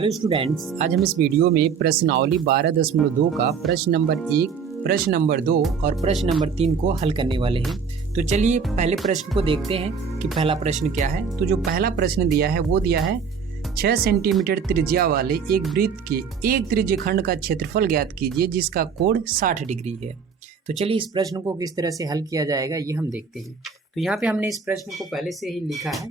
Hello students, आज हम इस वीडियो में प्रश्नावली 12.2 का प्रश्न नंबर 1, प्रश्न नंबर 2 और प्रश्न नंबर 3 को हल करने वाले हैं। तो चलिए पहले प्रश्न को देखते हैं कि पहला प्रश्न क्या है। तो जो पहला प्रश्न दिया है वो दिया है 6 सेंटीमीटर त्रिज्या वाले एक वृत्त के एक त्रिज्यखंड का क्षेत्रफल ज्ञात कीजिए जिसका कोण 60 डिग्री है। तो चलिए इस प्रश्न को किस तरह से हल किया जाएगा ये हम देखते हैं। तो यहाँ पे हमने इस प्रश्न को पहले से ही लिखा है।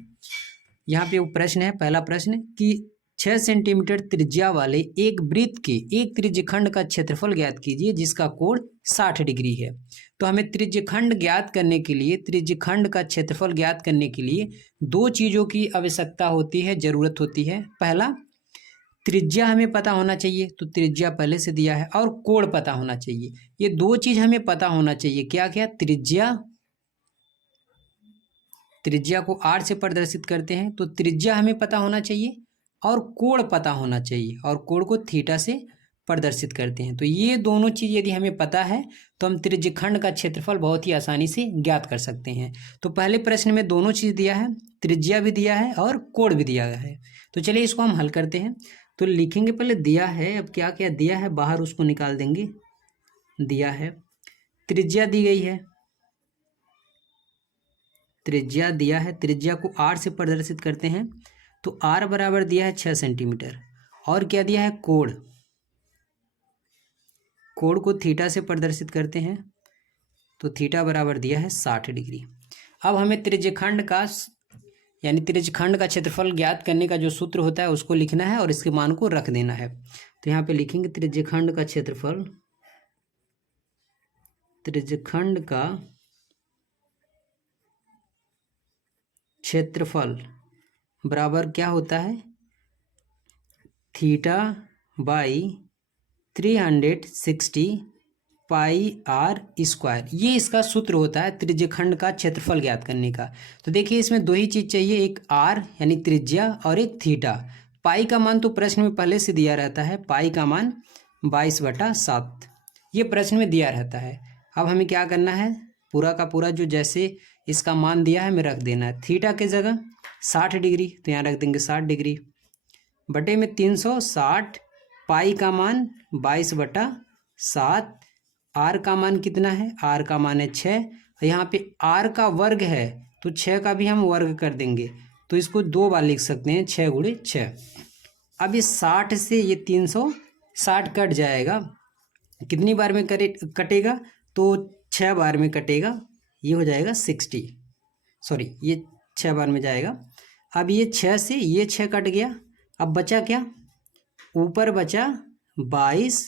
यहाँ पे वो प्रश्न है, पहला प्रश्न कि 6 सेंटीमीटर त्रिज्या वाले एक वृत्त के एक त्रिज्यखंड का क्षेत्रफल ज्ञात कीजिए जिसका कोण 60 डिग्री है। तो हमें त्रिज्यखंड ज्ञात करने के लिए, त्रिज्यखंड का क्षेत्रफल ज्ञात करने के लिए दो चीज़ों की आवश्यकता होती है, ज़रूरत होती है। पहला, त्रिज्या हमें पता होना चाहिए, तो त्रिज्या पहले से दिया है, और कोण पता होना चाहिए। ये दो चीज़ हमें पता होना चाहिए। क्या क्या? त्रिज्या को r से प्रदर्शित करते हैं, तो त्रिज्या हमें पता होना चाहिए और कोण पता होना चाहिए, और कोण को थीटा से प्रदर्शित करते हैं। तो ये दोनों चीज़ यदि हमें पता है तो हम त्रिज्यखंड का क्षेत्रफल बहुत ही आसानी से ज्ञात कर सकते हैं। तो पहले प्रश्न में दोनों चीज़ दिया है, त्रिज्या भी दिया है और कोण भी दिया गया है। तो चलिए इसको हम हल करते हैं। तो लिखेंगे, पहले दिया है, अब क्या क्या दिया है बाहर उसको निकाल देंगे। दिया है, त्रिज्या दी गई है, त्रिज्या दिया है, त्रिज्या को r से प्रदर्शित करते हैं। तो r बराबर दिया है 6 सेंटीमीटर, और क्या दिया है? कोण। कोण को थीटा से प्रदर्शित करते हैं, तो थीटा बराबर दिया है 60 डिग्री। अब हमें त्रिज्यखंड का यानी त्रिज्यखंड का क्षेत्रफल ज्ञात करने का जो सूत्र होता है उसको लिखना है और इसके मान को रख देना है। तो यहाँ पे लिखेंगे त्रिज्यखंड का क्षेत्रफल, त्रिज्यखंड का क्षेत्रफल बराबर क्या होता है? Theta by 360 pi r square. ये इसका सूत्र होता है त्रिज्यखंड का क्षेत्रफल ज्ञात करने का। तो देखिए इसमें दो ही चीज़ चाहिए, एक आर यानी त्रिज्या और एक थीटा। पाई का मान तो प्रश्न में पहले से दिया रहता है, पाई का मान 22/7 ये प्रश्न में दिया रहता है। अब हमें क्या करना है, पूरा का पूरा जो जैसे इसका मान दिया है हमें रख देना है। थीटा के जगह 60 डिग्री, तो यहाँ रख देंगे 60 डिग्री बटे में 360, पाई का मान 22/7, आर का मान कितना है? आर का मान है 6, और यहाँ पे आर का वर्ग है तो 6 का भी हम वर्ग कर देंगे, तो इसको दो बार लिख सकते हैं, 6 गुणे 6। अब ये 60 से ये 360 कट जाएगा, कितनी बार में कटेगा? तो 6 बार में कटेगा, ये हो जाएगा 60, सॉरी ये 6 बार में जाएगा। अब ये 6 से ये 6 कट गया, अब बचा क्या? ऊपर बचा 22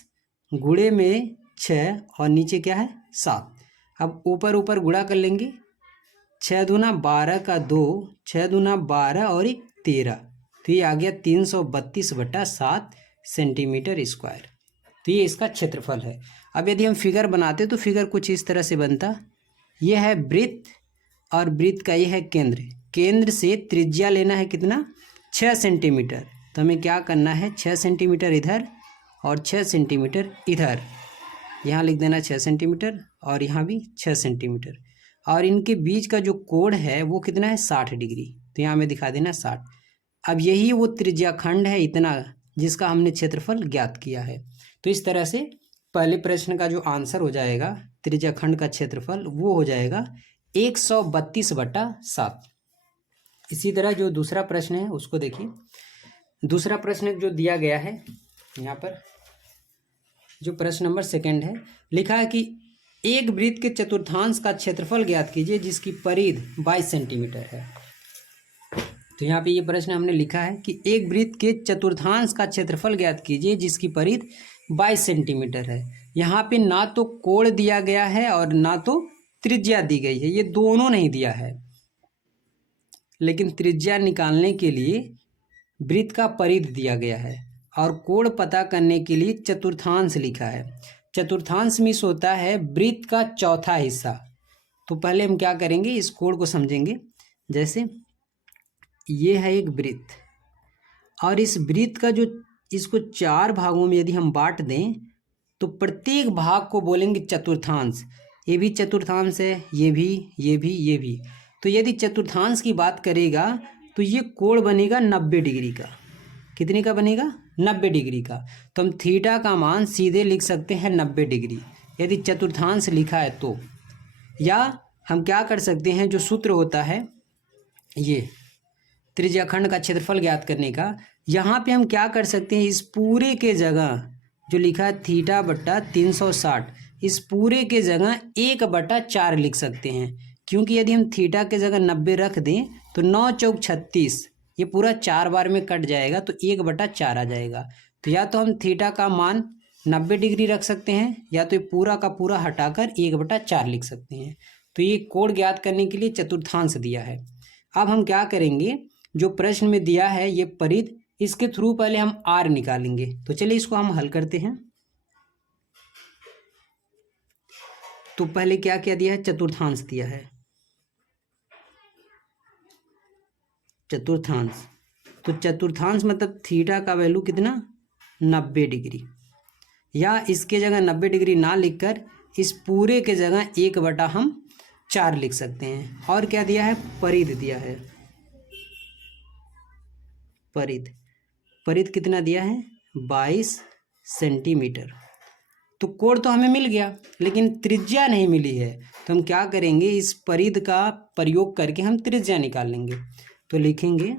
गुणे में 6 और नीचे क्या है? 7। अब ऊपर ऊपर गुणा कर लेंगे, 6 दूना 12 का 2, 6 दूना 12 और 1 13, तो ये आ गया 332/7 सेंटीमीटर स्क्वायर। तो ये इसका क्षेत्रफल है। अब यदि हम फिगर बनाते तो फिगर कुछ इस तरह से बनता। यह है वृत्त और वृत्त का ये है केंद्र। केंद्र से त्रिज्या लेना है कितना? 6 सेंटीमीटर। तो हमें क्या करना है, 6 सेंटीमीटर इधर और 6 सेंटीमीटर इधर। यहाँ लिख देना 6 सेंटीमीटर और यहाँ भी 6 सेंटीमीटर, और इनके बीच का जो कोण है वो कितना है? 60 डिग्री। तो यहाँ हमें दिखा देना 60। अब यही वो त्रिज्याखंड है इतना जिसका हमने क्षेत्रफल ज्ञात किया है। तो इस तरह से पहले प्रश्न का जो आंसर हो जाएगा त्रिज्याखंड का क्षेत्रफल वो हो जाएगा 132/7। इसी तरह जो दूसरा प्रश्न है उसको देखिए। दूसरा प्रश्न जो दिया गया है यहाँ पर, जो प्रश्न नंबर 2 है, लिखा है कि एक वृत्त के चतुर्थांश का क्षेत्रफल ज्ञात कीजिए जिसकी परिधि 22 सेंटीमीटर है। तो यहाँ पे ये प्रश्न हमने लिखा है कि एक वृत्त के चतुर्थांश का क्षेत्रफल ज्ञात कीजिए जिसकी परिधि 22 सेंटीमीटर है। यहाँ पे ना तो कोण दिया गया है और ना तो त्रिज्या दी गई है, ये दोनों नहीं दिया है। लेकिन त्रिज्या निकालने के लिए वृत्त का परिधि दिया गया है और कोण पता करने के लिए चतुर्थांश लिखा है। चतुर्थांश मीन्स होता है वृत्त का चौथा हिस्सा। तो पहले हम क्या करेंगे, इस कोण को समझेंगे। जैसे ये है एक वृत्त, और इस वृत्त का जो इसको 4 भागों में यदि हम बांट दें तो प्रत्येक भाग को बोलेंगे चतुर्थांश। ये भी चतुर्थांश है, ये भी, ये भी, ये भी। तो यदि चतुर्थांश की बात करेगा तो ये कोण बनेगा 90 डिग्री का। कितने का बनेगा? 90 डिग्री का, तो हम थीटा का मान सीधे लिख सकते हैं 90 डिग्री यदि चतुर्थांश लिखा है तो। या हम क्या कर सकते हैं, जो सूत्र होता है ये त्रिज्याखंड का क्षेत्रफल ज्ञात करने का, यहाँ पे हम क्या कर सकते हैं, इस पूरे के जगह जो लिखा है थीटा बट्टा 360, इस पूरे के जगह 1/4 लिख सकते हैं, क्योंकि यदि हम थीटा के जगह 90 रख दें तो 9 चौक 36, ये पूरा 4 बार में कट जाएगा तो 1/4 आ जाएगा। तो या तो हम थीटा का मान 90 डिग्री रख सकते हैं, या तो ये पूरा का पूरा हटाकर 1/4 लिख सकते हैं। तो ये कोण ज्ञात करने के लिए चतुर्थांश दिया है। अब हम क्या करेंगे, जो प्रश्न में दिया है ये परिध, इसके थ्रू पहले हम आर निकालेंगे। तो चलिए इसको हम हल करते हैं। तो पहले क्या क्या दिया है, चतुर्थांश दिया है, चतुर्थांश। तो चतुर्थांश मतलब थीटा का वैल्यू कितना, 90 डिग्री, या इसके जगह 90 डिग्री ना लिखकर इस पूरे के जगह 1/4 लिख सकते हैं। और क्या दिया है, परिध दिया है, परिध। परिध कितना दिया है, 22 सेंटीमीटर। तो कोण तो हमें मिल गया, लेकिन त्रिज्या नहीं मिली है। तो हम क्या करेंगे, इस परिध का प्रयोग करके हम त्रिज्या निकाल लेंगे। तो लिखेंगे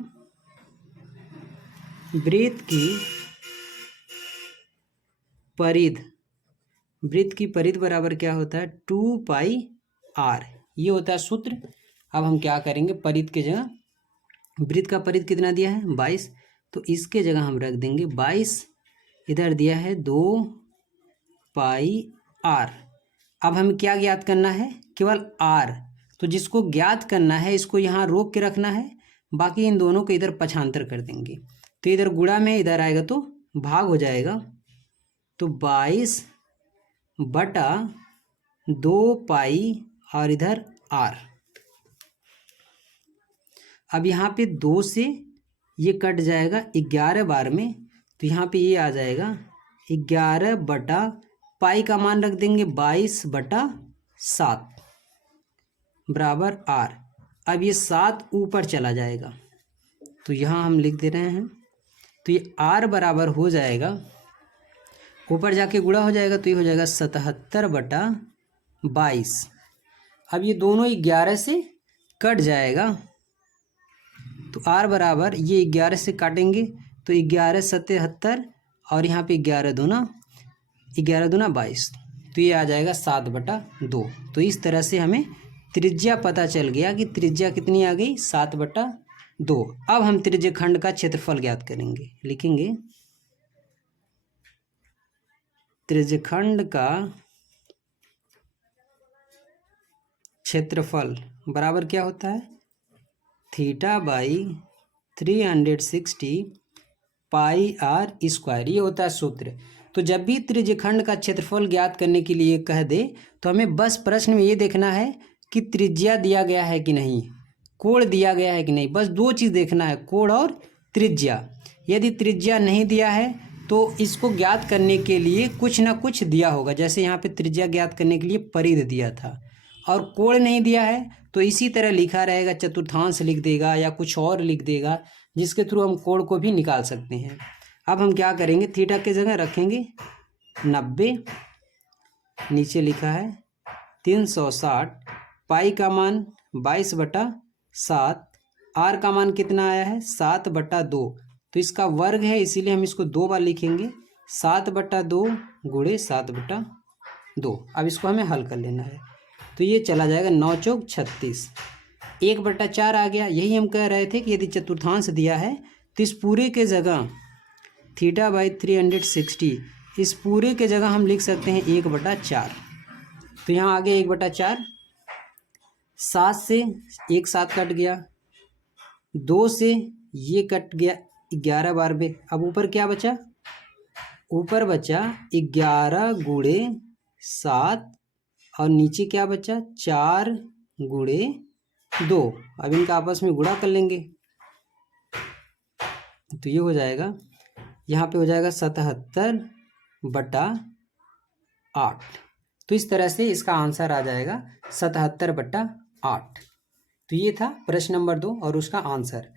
वृत्त की परिध, वृत्त की परिध बराबर क्या होता है, 2πr, ये होता है सूत्र। अब हम क्या करेंगे, परिध के जगह वृत्त का परिध कितना दिया है, 22, तो इसके जगह हम रख देंगे 22, इधर दिया है 2πr। अब हमें क्या ज्ञात करना है, केवल r। तो जिसको ज्ञात करना है इसको यहाँ रोक के रखना है, बाकी इन दोनों को इधर पक्षांतर कर देंगे। तो इधर गुणा में इधर आएगा तो भाग हो जाएगा, तो 22/2π और इधर r। अब यहाँ पे 2 से ये कट जाएगा 11 बार में, तो यहाँ पे ये आ जाएगा 11/π का मान रख देंगे 22/7 बराबर r। अब ये 7 ऊपर चला जाएगा, तो यहाँ हम लिख दे रहे हैं, तो ये r बराबर हो जाएगा, ऊपर जाके गुणा हो जाएगा तो ये हो जाएगा 77/22। अब ये दोनों 11 से कट जाएगा, तो r बराबर ये 11 से काटेंगे तो 11 77 और यहाँ पे 11 दूना 22, तो ये आ जाएगा 7/2। तो इस तरह से हमें त्रिज्या पता चल गया कि त्रिज्या कितनी आ गई, 7/2। अब हम त्रिज्यखंड का क्षेत्रफल ज्ञात करेंगे। लिखेंगे त्रिज्यखंड का क्षेत्रफल बराबर क्या होता है, θ/360πr², ये होता है सूत्र। तो जब भी त्रिज्यखंड का क्षेत्रफल ज्ञात करने के लिए कह दे तो हमें बस प्रश्न में ये देखना है कि त्रिज्या दिया गया है कि नहीं, कोण दिया गया है कि नहीं, बस 2 चीज़ देखना है, कोण और त्रिज्या। यदि त्रिज्या नहीं दिया है तो इसको ज्ञात करने के लिए कुछ ना कुछ दिया होगा, जैसे यहाँ पे त्रिज्या ज्ञात करने के लिए परिध दिया था, और कोण नहीं दिया है तो इसी तरह लिखा रहेगा, चतुर्थांश लिख देगा या कुछ और लिख देगा, जिसके थ्रू हम कोण को भी निकाल सकते हैं। अब हम क्या करेंगे, थीटा के जगह रखेंगे 90, नीचे लिखा है 360, पाई का मान 22/7, आर का मान कितना आया है 7/2, तो इसका वर्ग है इसीलिए हम इसको 2 बार लिखेंगे, 7/2 गुणे 7/2। अब इसको हमें हल कर लेना है, तो ये चला जाएगा 9 चौक 36, 1/4 आ गया। यही हम कह रहे थे कि यदि चतुर्थांश दिया है तो इस पूरे के जगह θ/360, इस पूरे के जगह हम लिख सकते हैं 1/4। तो यहाँ आगे 1/4, 7 से 1 7 कट गया, 2 से ये कट गया 11 बार में। अब ऊपर क्या बचा, ऊपर बचा 11 गुणे 7 और नीचे क्या बचा 4 गुणे 2। अब इनका आपस में गुणा कर लेंगे तो ये हो जाएगा, यहाँ पे हो जाएगा 77/8। तो इस तरह से इसका आंसर आ जाएगा 77/8। तो ये था प्रश्न नंबर 2 और उसका आंसर।